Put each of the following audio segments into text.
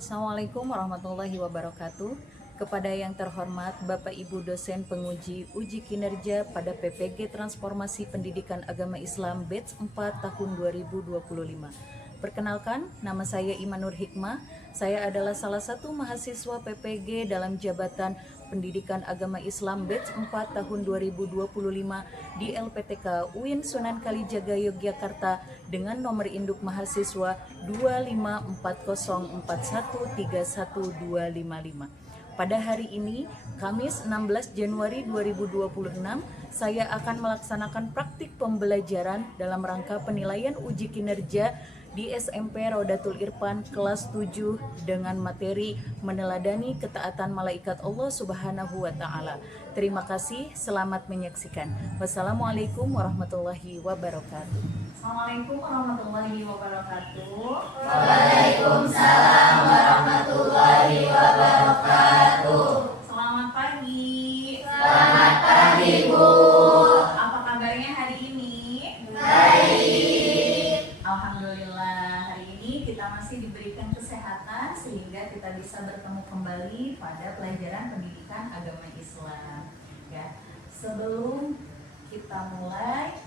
Assalamualaikum warahmatullahi wabarakatuh. Kepada yang terhormat Bapak Ibu dosen penguji uji kinerja pada PPG Transformasi Pendidikan Agama Islam Batch 4 tahun 2025. Perkenalkan, nama saya Imanur Hikmah. Saya adalah salah satu mahasiswa PPG dalam jabatan Pendidikan Agama Islam Batch 4 tahun 2025 di LPTK UIN Sunan Kalijaga Yogyakarta dengan nomor induk mahasiswa 25404131255. Pada hari ini, Kamis 16 Januari 2026, saya akan melaksanakan praktik pembelajaran dalam rangka penilaian uji kinerja di SMP Raudatul Irfan kelas 7 dengan materi meneladani ketaatan malaikat Allah Subhanahu wa taala. Terima kasih, selamat menyaksikan. Wassalamualaikum warahmatullahi wabarakatuh. Assalamualaikum warahmatullahi wabarakatuh. Waalaikumsalam warahmatullahi wabarakatuh. Selamat pagi. Selamat pagi, Bu. Apa kabarnya hari ini? Baik. Alhamdulillah, hari ini kita masih diberikan kesehatan sehingga kita bisa bertemu kembali pada pelajaran pendidikan agama Islam. Ya, sebelum kita mulai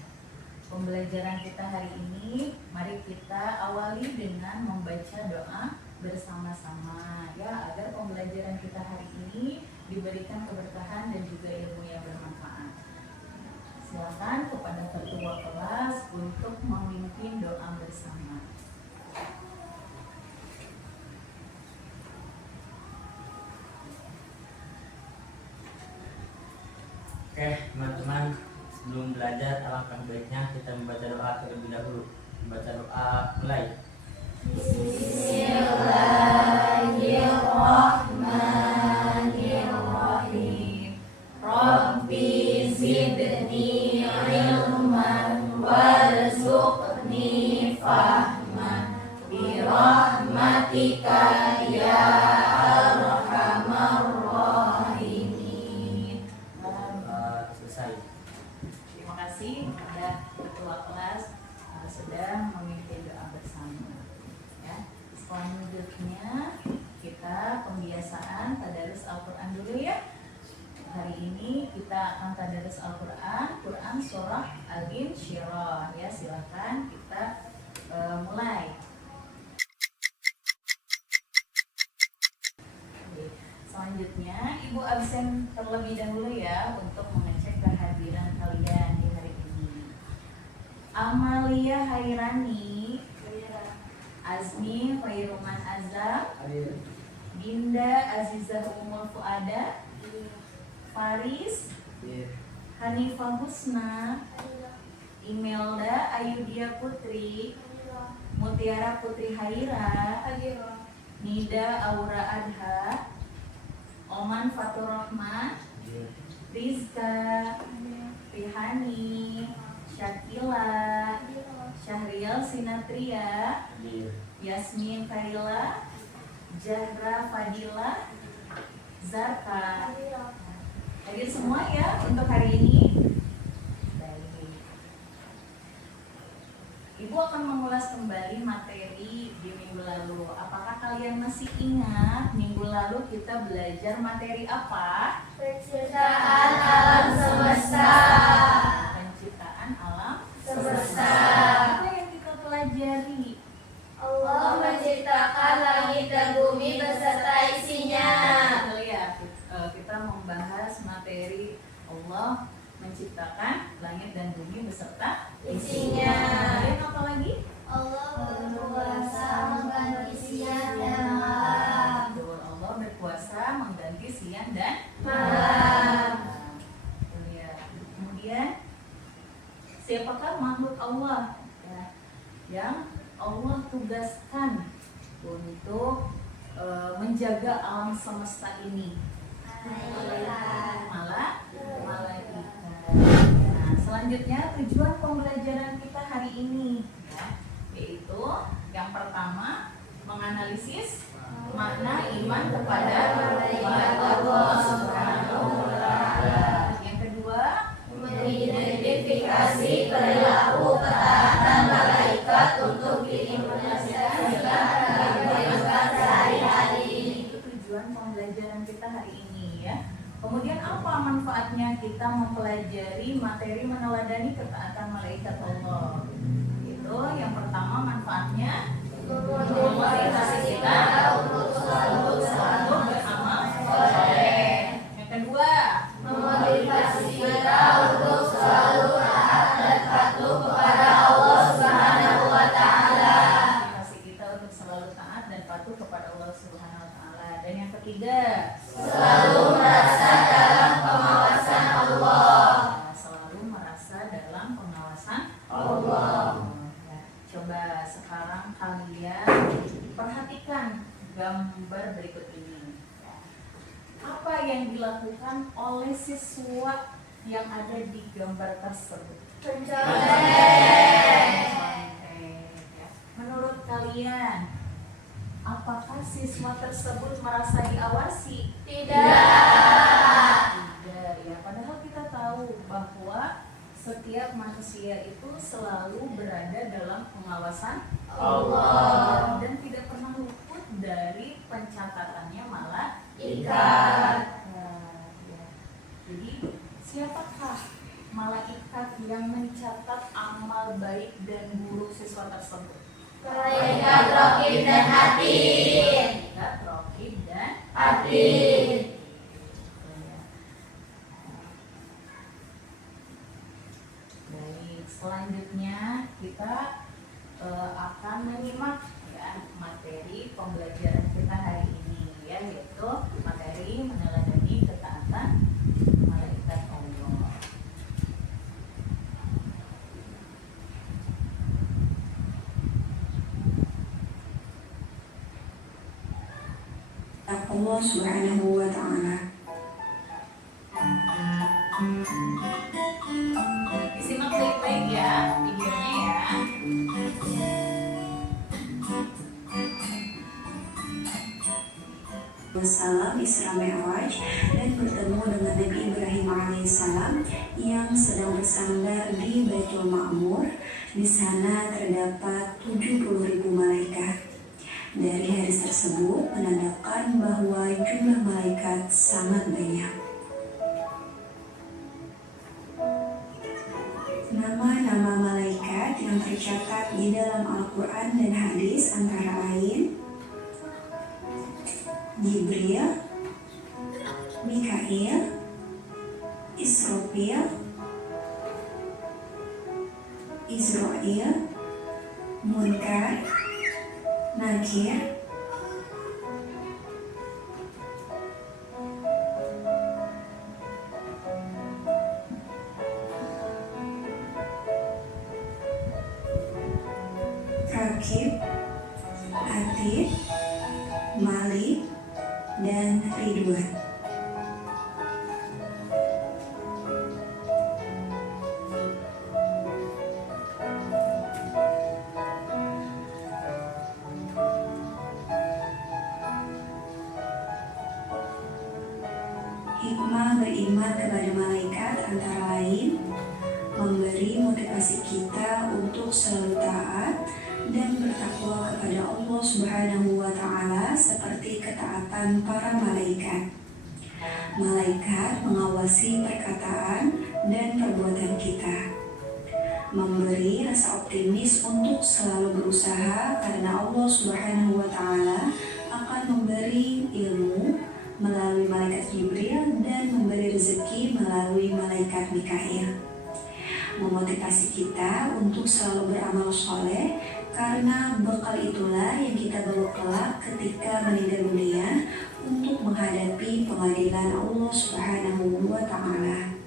pembelajaran kita hari ini, mari kita awali dengan membaca doa bersama-sama ya, agar pembelajaran kita hari ini diberikan keberkahan dan juga ilmu yang bermanfaat. Silakan kepada ketua kelas untuk memimpin doa bersama. Oke, teman-teman, sebelum belajar alangkah baiknya kita membaca doa terlebih dahulu. Membaca doa mulai. Bismillahirrahmanirrahim. Rabbi zidni ilman warzuqni fahman birahmatika ya arhamar rahimin. Selesai. Terima kasih kepada ketua kelas sedang memimpin doa bersama. Ya, selanjutnya kita pembiasaan tadarus Al-Quran dulu ya. Hari ini kita akan tadarus Al-Quran, Quran surah Al-Insyirah ya. Silakan kita mulai. Selanjutnya Ibu absen terlebih dahulu ya untuk mengecek kehadiran kalian di hari ini. Amalia Hairani, Azmi Khairuman Azam, Dinda Azizah Umul Fuada, Faris Hanifah Husna, Imelda Ayudia Putri, Mutiara Putri Haira, Nida Aura Adha, Oman Fatur Rahman, Rizka, Rihani, Syakila, Syahrial Sinatria, Yasmin Kaila, Zahra Fadila, Zarka. Hadir semua ya untuk hari ini. Baik. Ibu akan mengulas kembali materi di minggu lalu. Apakah kalian masih ingat minggu lalu kita belajar materi apa? Penciptaan alam semesta. Penciptaan alam Semesta. Apa yang kita pelajari? Allah menciptakan langit dan bumi beserta isinya. Betul ya, kita membahas materi Allah menciptakan langit dan bumi beserta Isinya. Kemudian apa lagi? Allah berkuasa mengganti siang dan malam. Betul, Allah berkuasa mengganti siang dan Malam. Betul ya. Kemudian siapakah makhluk Allah ya, yang Allah tugaskan untuk menjaga alam semesta ini? Malaikat. Nah, selanjutnya tujuan pembelajaran kita hari ini ya, yaitu yang pertama menganalisis makna iman kepada malaikat Allah Subhanahu wa taala. Yang kedua, Mengidentifikasi perilaku ketaatan malaikat untuk diimplementasikan dalam kehidupan sehari-hari. apa manfaatnya kita mempelajari materi meneladani ketaatan malaikat Allah? Itu yang pertama manfaatnya memotivasi kita untuk selalu beramal soleh. Yang kedua, memotivasi kita untuk selalu taat dan patuh kepada Allah Subhanahu wa taala. motivasi kita untuk selalu taat dan patuh kepada Allah Subhanahu wa taala. Dan yang ketiga, Selalu merasa dalam pengawasan Allah. selalu merasa dalam pengawasan Allah. Ya, coba sekarang kalian perhatikan gambar berikut ini. Ya. Apa yang dilakukan oleh siswa yang ada di gambar tersebut? Mencontek. Ya. Menurut kalian, apakah siswa tersebut merasa diawasi? Tidak. Tidak, ya. Padahal kita tahu bahwa setiap manusia itu selalu berada dalam pengawasan Allah. dan tidak pernah luput dari pencatatannya malah Ikat. Nah, ya. Jadi siapakah malaikat yang mencatat amal baik dan buruk siswa tersebut? Malaikat Raqib dan Atid. Malaikat Raqib dan Atid. Baik, selanjutnya kita akan menyimak ya materi pembelajaran kita hari ini ya, yaitu materi meneladani ketaatan malaikat Allah. Allah Subhanahu wa taala. Disimak baik-baik ya videonya ya. Wassalam Isra Mi'raj dan bertemu dengan Nabi Ibrahim alaihissalam yang sedang bersandar di Baitul Ma'mur. Di sana terdapat 70.000 malaikat. Dari hadis tersebut menandakan bahwa jumlah malaikat sangat banyak. Nama-nama malaikat yang tercatat di dalam Al-Quran dan hadis antara lain Jibril, Mikail, Israfil, Israel, Munkar, Nakir, Rakib, Atid, Malik, dan Ridwan. Hikmah beriman kepada malaikat antara lain memberi motivasi kita untuk selalu taat dan bertakwa kepada Allah Subhanahu wa taala seperti ketaatan para malaikat. Malaikat mengawasi perkataan dan perbuatan kita, memberi rasa optimis untuk selalu berusaha karena Allah Subhanahu wa taala akan memberi ilmu melalui malaikat Jibril dan memberi rezeki melalui malaikat Mikail. Memotivasi kita untuk selalu beramal soleh karena bekal itulah yang kita bawa kelak ketika meninggal dunia untuk menghadapi pengadilan Allah Subhanahu wa taala.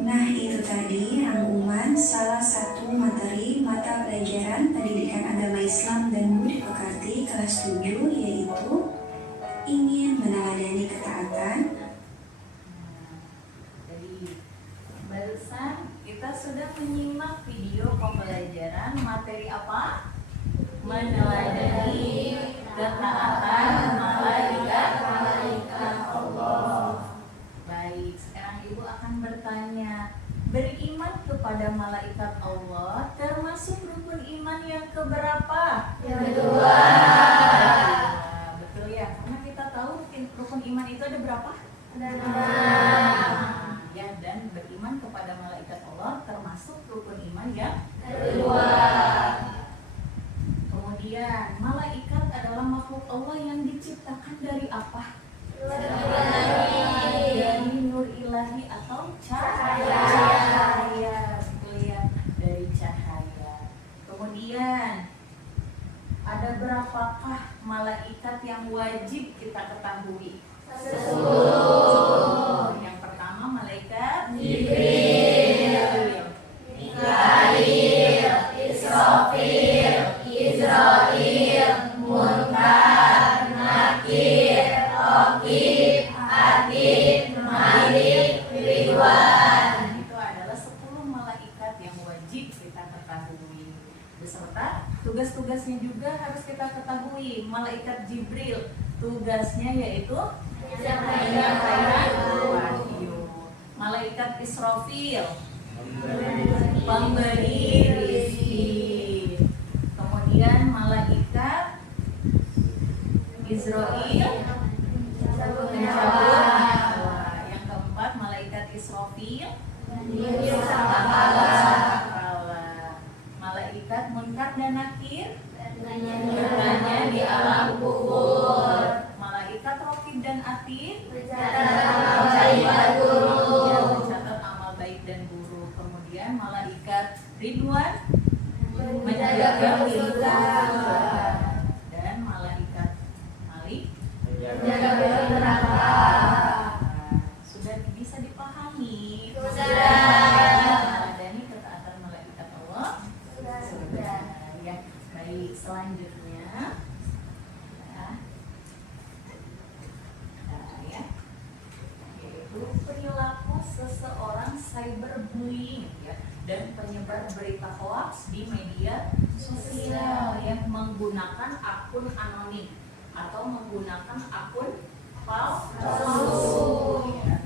Nah, itu tadi rangkuman salah satu materi mata pelajaran Pendidikan Agama Islam dan Budi Pekerti kelas 7, yaitu ingin meneladani ketaatan. Jadi barusan kita sudah menyimak video pembelajaran materi apa? meneladani ketaatan malaikat Allah. Baik, sekarang Ibu akan bertanya, beriman kepada malaikat Allah termasuk rukun iman yang keberapa? Yang kedua. Betul ya, karena kita tahu rukun iman itu ada berapa? Ya, dan beriman kepada malaikat Allah termasuk rukun iman yang Kedua. Kemudian, malaikat adalah makhluk Allah yang diciptakan dari apa? Dari nur ilahi atau cahaya. Betul ya, dari cahaya. Kemudian, ada berapakah malaikat yang wajib kita ketahui? 10. Yang pertama malaikat Jibril, Mikail, Israfil, Israil, Munkar, Nakir, Raqib, Atid, Malik, Ridwan. Itu adalah 10 malaikat yang wajib kita ketahui. Beserta tugas-tugasnya juga harus kita ketahui. Malaikat Jibril, tugasnya yaitu menyampaikan wahyu. Malaikat Israfil, pemberi rizki. Kemudian malaikat Israil, mencabut nyawa. Yang keempat malaikat Israfil, malaikat Munkar dan Nakir, bertanya di alam kubur. Malaikat Raqib dan Atid, mencatat amal baik dan buruk. Kemudian malaikat Ridwan, menjaga kehidupan. Dan malaikat Malik, Menjaga neraka. sudah bisa dipahami. Sudah. Meneladani ketaatan malaikat Allah. Sudah. Ya, baik, selanjutnya ya, yaitu perilaku seseorang cyberbullying ya, dan penyebar berita hoax di media sosial yang menggunakan akun anonim atau menggunakan akun palsu. Ya.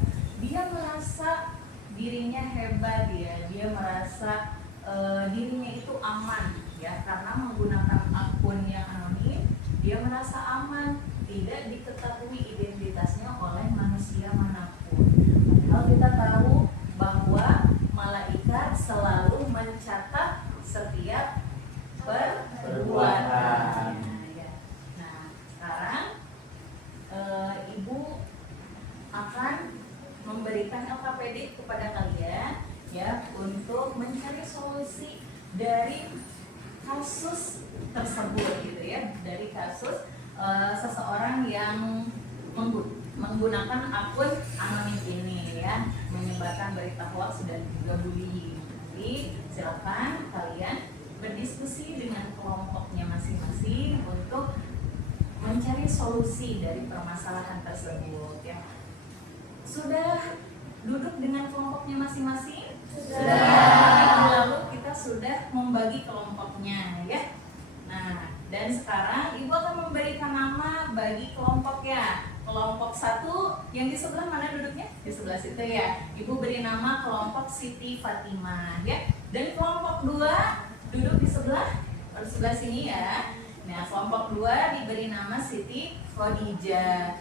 Dia merasa dirinya hebat ya, dia merasa dirinya itu aman ya, karena menggunakan akun yang anonim dia merasa aman, tidak diketahui identitasnya oleh manusia manapun. Padahal kita tahu bahwa malaikat selalu mencatat setiap perbuatan. Nah, sekarang Ibu akan memberikan LKPD kepada kalian ya, untuk mencari solusi dari kasus tersebut gitu ya, dari kasus seseorang yang menggunakan akun anonim ini ya, menyebarkan berita hoax dan juga bullying. Jadi silakan kalian berdiskusi dengan kelompoknya masing-masing untuk mencari solusi dari permasalahan tersebut ya. Sudah duduk dengan kelompoknya masing-masing? Sudah. Lalu kita sudah membagi kelompoknya ya. Nah, dan sekarang Ibu akan memberikan nama bagi kelompoknya. Kelompok 1 yang di sebelah mana duduknya? Di sebelah situ ya. Ibu beri nama kelompok Siti Fatimah ya. Dan kelompok 2 duduk di sebelah sini ya. Nah, kelompok 2 diberi nama Siti Khadijah.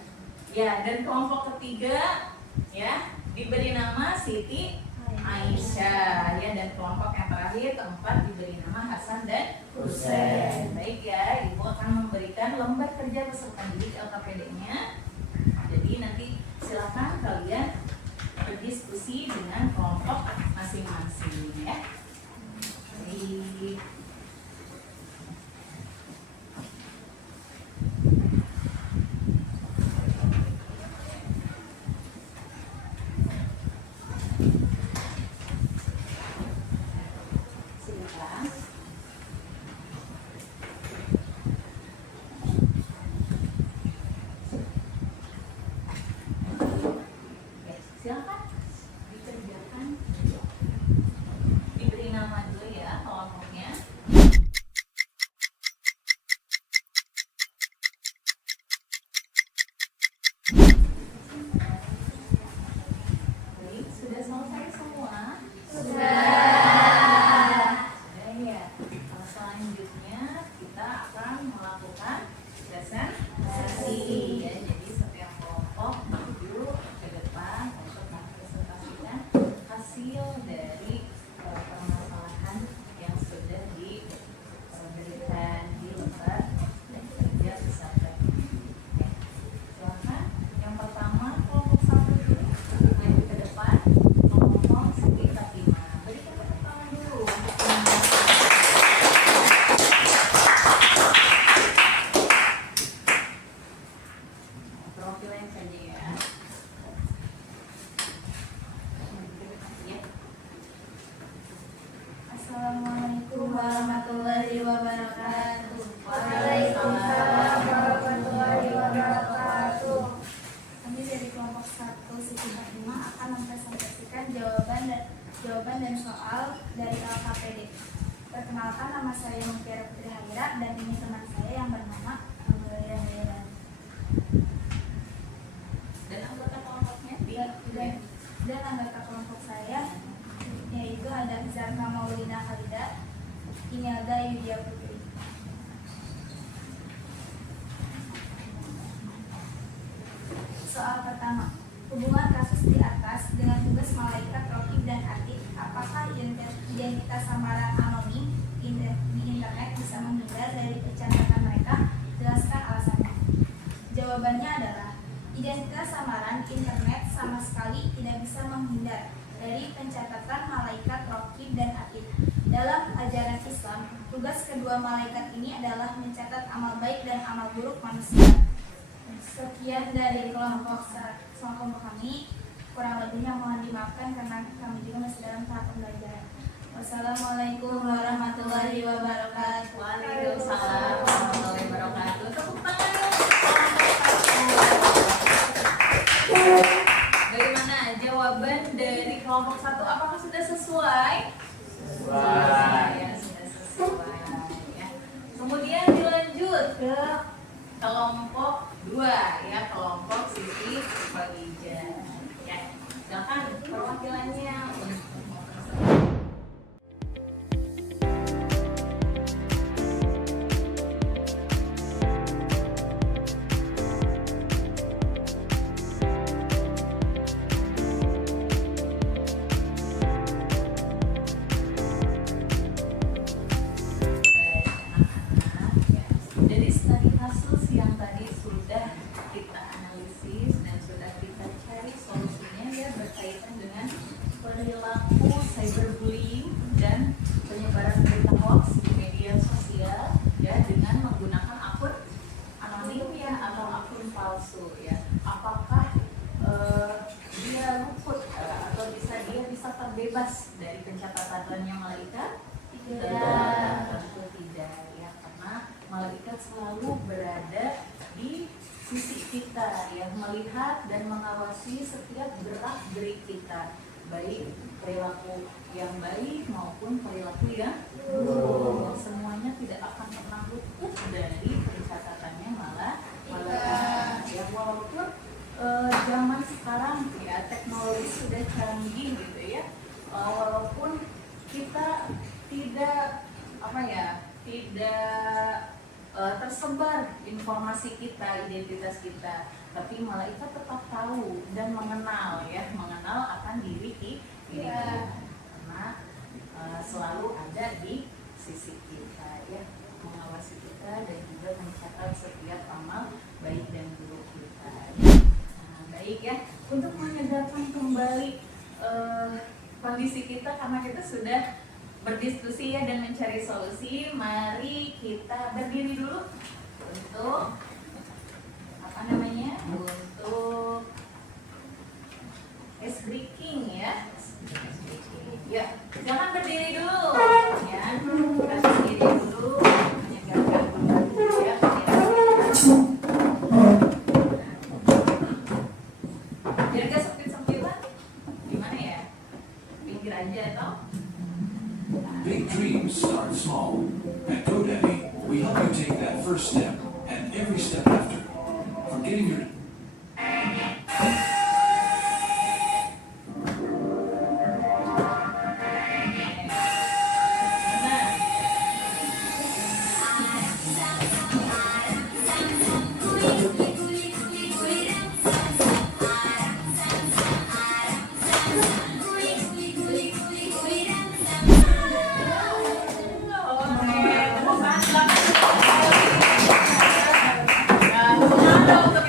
Ya, dan kelompok ketiga ya diberi nama Siti Aisyah ya, dan kelompok yang terakhir keempat diberi nama Hasan dan Husain. Baik ya, Ibu akan memberikan lembar kerja peserta didik LKPD-nya. Jadi nanti silakan kalian berdiskusi dengan kelompok masing-masing ya. Baik. Silakan. Ya, silakan dikerjakan. dari permasalahan yang sudah diberikan di lembar dan kerja beserta. Oke, silakan. Yang pertama kelompok 1 dulu, maju ke depan, ngomong sekitar 5. Berikan tepuk tangan dulu untuk perwakilan saja ya. Ya. Assalamualaikum warahmatullahi wabarakatuh. Waalaikumsalam warahmatullahi wabarakatuh. Kami dari kelompok 1 Siti Fatimah akan mempresentasikan jawaban dan soal dari LKPD. Perkenalkan, nama saya Mutiara Putri Hamira dan ini teman saya yang bernama Amelia Heran. Dan anggota kelompoknya Dan anggota kelompok saya yaitu ada Zarna Maulina Khalida, Inelda Yudia Putri. Soal pertama, hubungan kasus di atas dengan tugas malaikat Raqib dan Atid, apakah identitas samaran anonim di internet bisa menghindar dari pencatatan mereka? Jelaskan alasannya. Jawabannya adalah identitas samaran internet sama sekali tidak bisa menghindar dari pencatatan malaikat Raqib dan Atid. Dalam ajaran Islam, tugas kedua malaikat ini adalah mencatat amal baik dan amal buruk manusia. Sekian dari kelompok kami. Kurang lebihnya mohon dimaafkan karena kami juga masih dalam tahap pembelajaran. Wassalamualaikum warahmatullahi wabarakatuh. Waalaikumsalam warahmatullahi wabarakatuh. Tepuk tangan. Bagaimana jawaban dari kelompok 1? Apakah sudah sesuai? Sesuai. Ya, sudah sesuai. Ya. Kemudian dilanjut ke kelompok 2 ya, kelompok Siti Khadijah. Ya, silakan perwakilannya untuk dari studi kasus yang tadi sudah kita analisis dan sudah kita cari solusinya ya, berkaitan dengan perilaku cyberbullying dan penyebaran berita hoax di media sosial ya, dengan menggunakan akun anonim ya atau akun palsu ya. Apakah dia luput atau dia bisa terbebas dari pencatatannya malaikat? Tidak. Tentu tidak ya, karena malaikat selalu berada di sisi kita ya, melihat dan mengawasi setiap gerak gerik kita, baik perilaku yang baik maupun perilaku yang buruk. Semuanya tidak akan pernah luput dari pencatatannya malaikat ya, walaupun zaman sekarang ya teknologi sudah canggih gitu ya, walaupun kita tidak tersebar informasi kita, identitas kita, tapi malaikat tetap tahu dan mengenal akan diri kita, karena selalu ada di sisi kita ya, mengawasi kita dan juga mencatat setiap amal baik dan buruk kita. Baik ya, untuk menegakkan kembali kondisi kita, karena kita sudah berdiskusi ya dan mencari solusi, mari kita berdiri dulu untuk untuk ice breaking ya. Ya, jangan berdiri dulu ya, kita berdiri dulu, menegakkan kembali ya. Biar gak sempit-sempitan, gimana ya? Pinggir aja atau? Big dreams start small. At GoDaddy, we help you take that first step and every step after. From getting your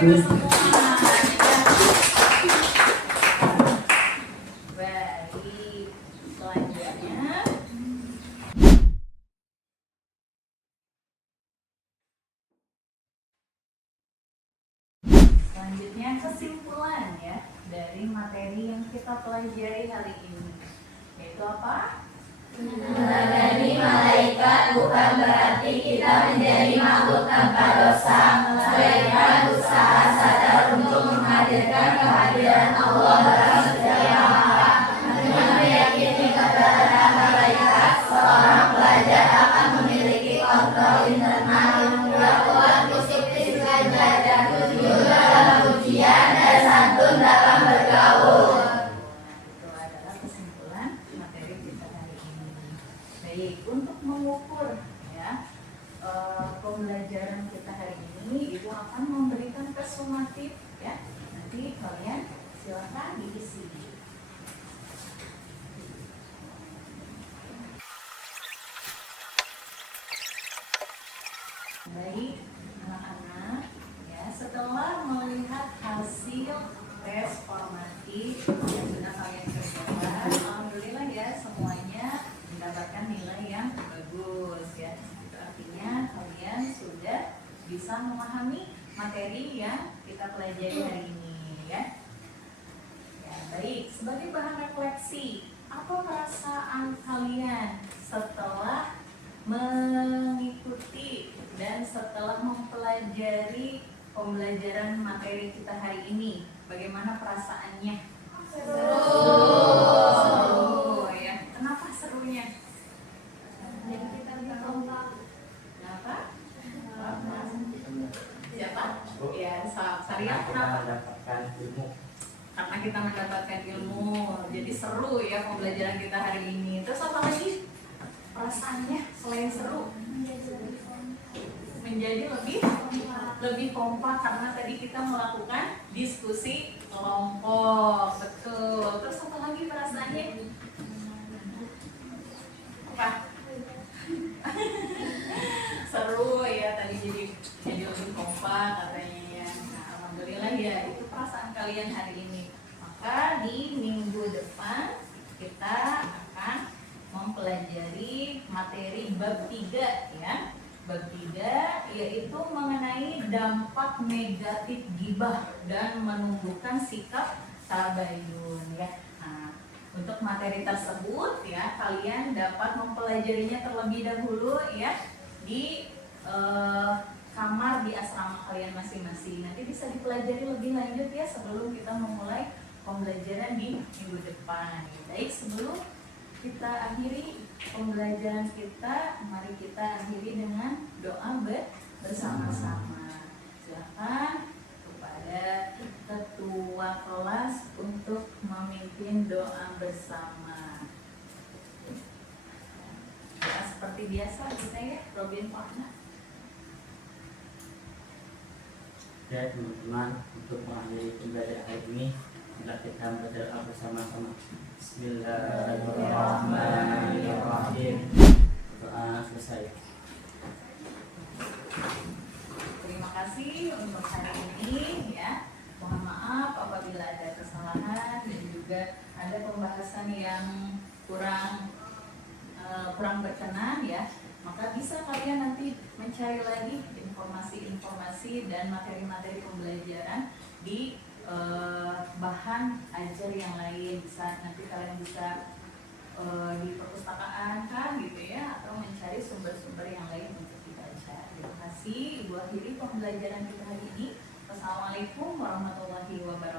kita semua. Baik, selanjutnya. Selanjutnya kesimpulan ya dari materi yang kita pelajari hari ini, yaitu apa? Melayani malaikat bukan berarti kita menjadi makhluk tanpa dosa, melainkan usaha sadar untuk menghadirkan kehadiran Allah dalam setiap hal. Dengan meyakini keberadaan malaikat, seorang pelajar akan memiliki kontrol internal yang kuat disiplin belajar dan jujur dalam ujian dan santun dalam bergaul. Itu adalah kesimpulan materi kita hari ini. Baik, untuk mengukur ya pembelajaran kita hari ini, Ibu akan memberikan kesumatif ya. Nanti kalian silakan diisi. Baik, anak-anak, ya setelah melihat hasil tes formatif yang sudah kalian kerjakan, alhamdulillah ya semuanya mendapatkan nilai yang bagus ya. Itu artinya kalian sudah bisa memahami materi yang kita pelajari hari ini ya. Ya, baik, sebagai bahan refleksi, apa perasaan kalian setelah mengikuti dan setelah mempelajari pembelajaran materi kita hari ini? Bagaimana perasaannya? Seru ya. Kenapa serunya? Jadi kita berlomba. Kenapa? Siapa? Ya, Saria Kita kenapa? mendapatkan ilmu. Karena kita mendapatkan ilmu, jadi seru ya pembelajaran kita hari ini. Terus apa lagi perasaannya selain seru? Menjadi lebih kompak karena tadi kita melakukan diskusi kelompok. Betul. Terus apa lagi perasaannya? Apa? Seru ya, tadi jadi lebih kompak katanya ya. Nah, alhamdulillah ya, itu perasaan kalian hari ini. Maka di minggu depan kita akan mempelajari materi bab 3 ya. Bab 3 yaitu mengenai dampak negatif ghibah dan menumbuhkan sikap tabayun ya. Nah, untuk materi tersebut ya kalian dapat mempelajarinya terlebih dahulu ya di kamar di asrama kalian masing-masing. Nanti bisa dipelajari lebih lanjut ya sebelum kita memulai pembelajaran di minggu depan. Baik, sebelum kita akhiri pembelajaran kita, mari kita akhiri dengan doa bersama-sama. Silakan kepada ketua kelas untuk memimpin doa bersama. Ya, seperti biasa kita ya, Robin Partner. Ya teman-teman, untuk mengakhiri pembelajaran hari ini, bila kita berdoa bersama-sama. Bismillahirrahmanirrahim. Doa selesai. Terima kasih untuk hari ini ya. Mohon maaf apabila ada kesalahan dan juga ada pembahasan yang kurang berkenan ya. Maka bisa kalian nanti mencari lagi informasi-informasi dan materi-materi pembelajaran di bahan ajar yang lain. Bisa nanti kalian bisa di perpustakaan kan gitu ya, atau mencari sumber-sumber yang lain untuk dibaca. Terima kasih. Ibu akhiri pembelajaran kita hari ini. Wassalamualaikum warahmatullahi wabarakatuh.